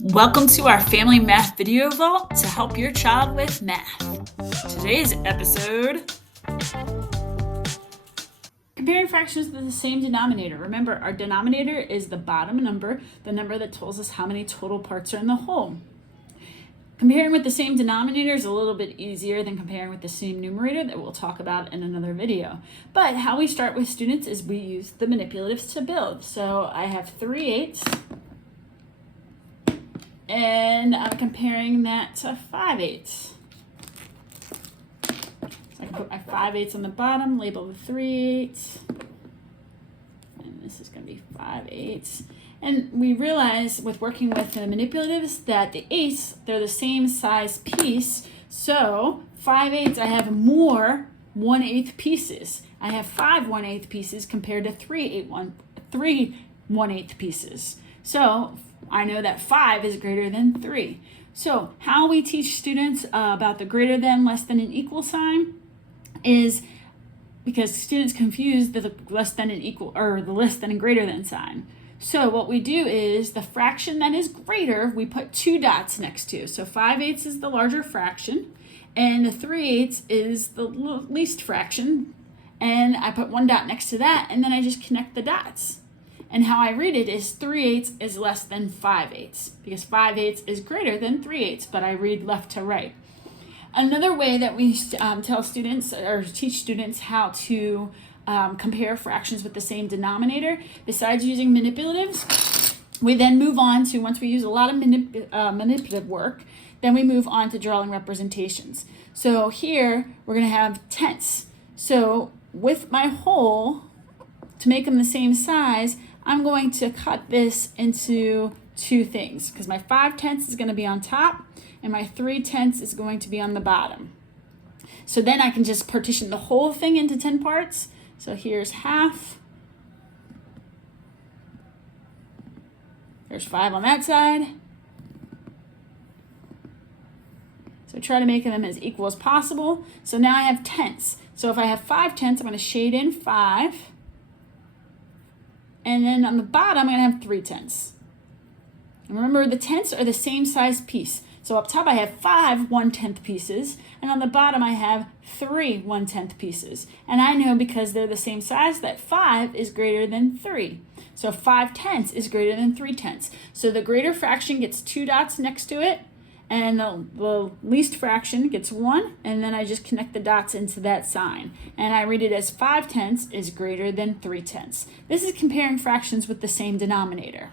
Welcome to our Family Math Video Vault to help your child with math. Today's episode, comparing fractions with the same denominator. Remember, our denominator is the bottom number, the number that tells us how many total parts are in the whole. Comparing with the same denominator is a little bit easier than comparing with the same numerator that we'll talk about in another video. But how we start with students is we use the manipulatives to build. So I have 3/8. And I'm comparing that to 5/8. So I can put my 5/8 on the bottom, label the 3/8. And this is going to be 5/8. And we realize with working with the manipulatives that the eighths, they're the same size piece. So 5/8, I have more 1/8 pieces. I have 5 1/8 pieces compared to 3 1/8 pieces. So I know that 5 is greater than 3. So how we teach students about the greater than, less than, and equal sign is because students confuse the less than and equal, or the less than and greater than sign. So what we do is the fraction that is greater, we put 2 dots next to. So 5/8 is the larger fraction, and the 3/8 is the least fraction. And I put 1 dot next to that, and then I just connect the dots. And how I read it is 3/8 is less than 5/8 because 5/8 is greater than 3/8, but I read left to right. Another way that we tell students or teach students how to compare fractions with the same denominator, besides using manipulatives, we then move on to, once we use a lot of manipulative work, then we move on to drawing representations. So here we're going to have tenths. So with my whole, to make them the same size, I'm going to cut this into 2 things because my 5/10 is going to be on top and my 3/10 is going to be on the bottom. So then I can just partition the whole thing into 10 parts. So here's half. There's 5 on that side. So try to make them as equal as possible. So now I have tenths. So if I have 5/10, I'm going to shade in 5. And then on the bottom, I'm going to have 3/10. And remember, the tenths are the same size piece. So up top, I have 5 1/10 pieces. And on the bottom, I have 3 1/10 pieces. And I know because they're the same size that 5 is greater than 3. So 5/10 is greater than 3/10. So the greater fraction gets 2 dots next to it. And the least fraction gets 1, and then I just connect the dots into that sign. And I read it as 5/10 is greater than 3/10. This is comparing fractions with the same denominator.